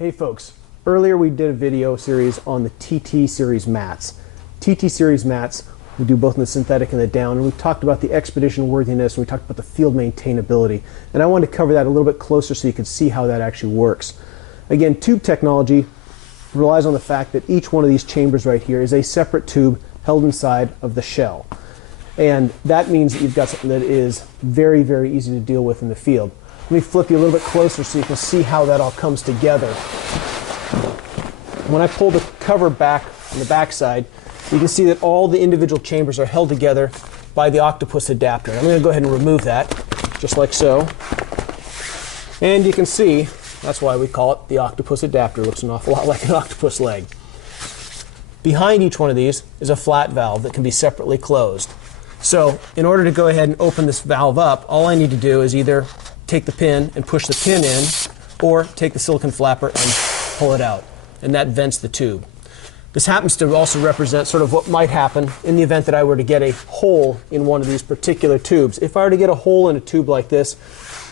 Hey folks, earlier we did a video series on the TT series mats. TT series mats, we do both in the synthetic and the down, and we talked about the expedition worthiness, and we talked about the field maintainability, and I wanted to cover that a little bit closer so you could see how that actually works. Again, tube technology relies on the fact that each one of these chambers right here is a separate tube held inside of the shell. And that means that you've got something that is very, very easy to deal with in the field. Let me flip you a little bit closer so you can see how that all comes together. When I pull the cover back on the back side, you can see that all the individual chambers are held together by the octopus adapter. I'm going to go ahead and remove that, just like so. And you can see, that's why we call it the octopus adapter. It looks an awful lot like an octopus leg. Behind each one of these is a flat valve that can be separately closed. So in order to go ahead and open this valve up, all I need to do is either take the pin and push the pin in, or take the silicone flapper and pull it out. And that vents the tube. This happens to also represent sort of what might happen in the event that I were to get a hole in one of these particular tubes. If I were to get a hole in a tube like this,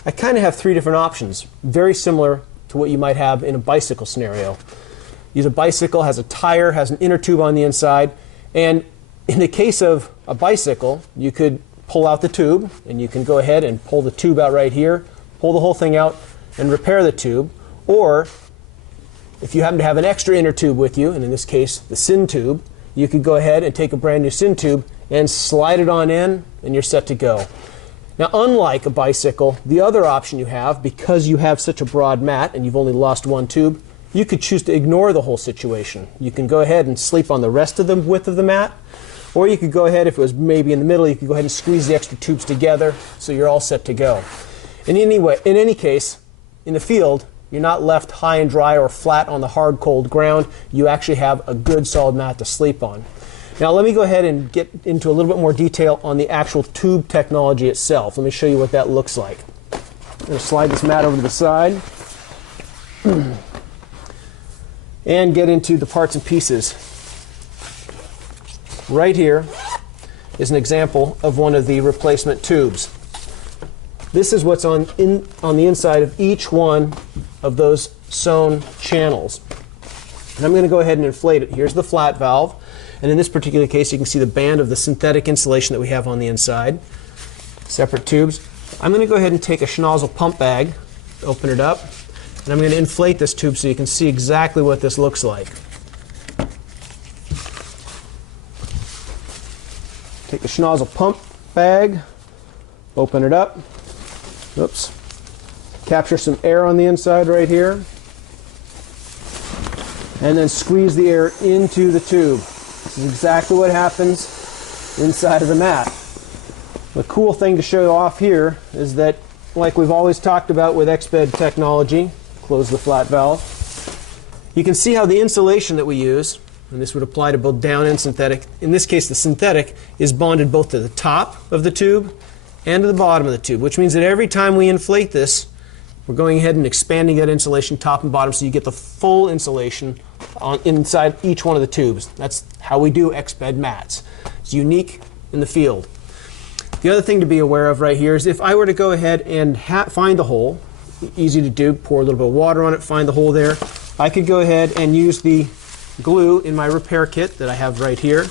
I kind of have three different options, very similar to what you might have in a bicycle scenario. Use a bicycle, has a tire, has an inner tube on the inside, and in the case of a bicycle, you could pull out the tube, and you can go ahead and pull the tube out right here, pull the whole thing out, and repair the tube. Or if you happen to have an extra inner tube with you, and in this case the syn tube, you could go ahead and take a brand new syn tube and slide it on in, and you're set to go. Now, unlike a bicycle, the other option you have, because you have such a broad mat and you've only lost one tube, you could choose to ignore the whole situation. You can go ahead and sleep on the rest of the width of the mat, or you could go ahead, if it was maybe in the middle, you could go ahead and squeeze the extra tubes together so you're all set to go. In any case, in the field, you're not left high and dry or flat on the hard, cold ground. You actually have a good, solid mat to sleep on. Now, let me go ahead and get into a little bit more detail on the actual tube technology itself. Let me show you what that looks like. I'm going to slide this mat over to the side and get into the parts and pieces. Right here is an example of one of the replacement tubes. This is what's on the inside of each one of those sewn channels. And I'm going to go ahead and inflate it. Here's the flat valve. And in this particular case, you can see the band of the synthetic insulation that we have on the inside. Separate tubes. I'm going to go ahead and take a schnozzle pump bag, open it up, and I'm going to inflate this tube so you can see exactly what this looks like. Take the schnozzle pump bag, open it up, oops, capture some air on the inside right here, and then squeeze the air into the tube. This is exactly what happens inside of the mat. The cool thing to show off here is that, like we've always talked about with Exped technology, close the flat valve, you can see how the insulation that we use, and this would apply to both down and synthetic. In this case, the synthetic is bonded both to the top of the tube and to the bottom of the tube, which means that every time we inflate this, we're going ahead and expanding that insulation top and bottom so you get the full insulation inside each one of the tubes. That's how we do Exped mats. It's unique in the field. The other thing to be aware of right here is if I were to go ahead and find the hole, easy to do, pour a little bit of water on it, find the hole there, I could go ahead and use the glue in my repair kit that I have right here,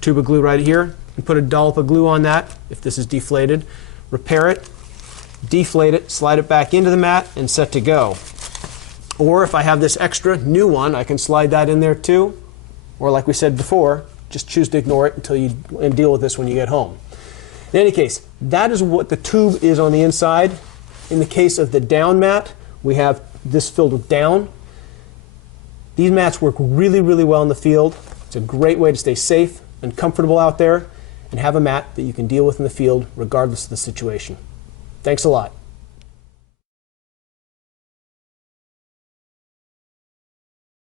tube of glue right here, and put a dollop of glue on that if this is deflated, repair it, deflate it, slide it back into the mat, and set to go. Or if I have this extra new one, I can slide that in there too, or like we said before, just choose to ignore it until you deal with this when you get home. In any case, that is what the tube is on the inside. In the case of the down mat, we have this filled with down. These mats work really, really well in the field. It's a great way to stay safe and comfortable out there and have a mat that you can deal with in the field regardless of the situation. Thanks a lot.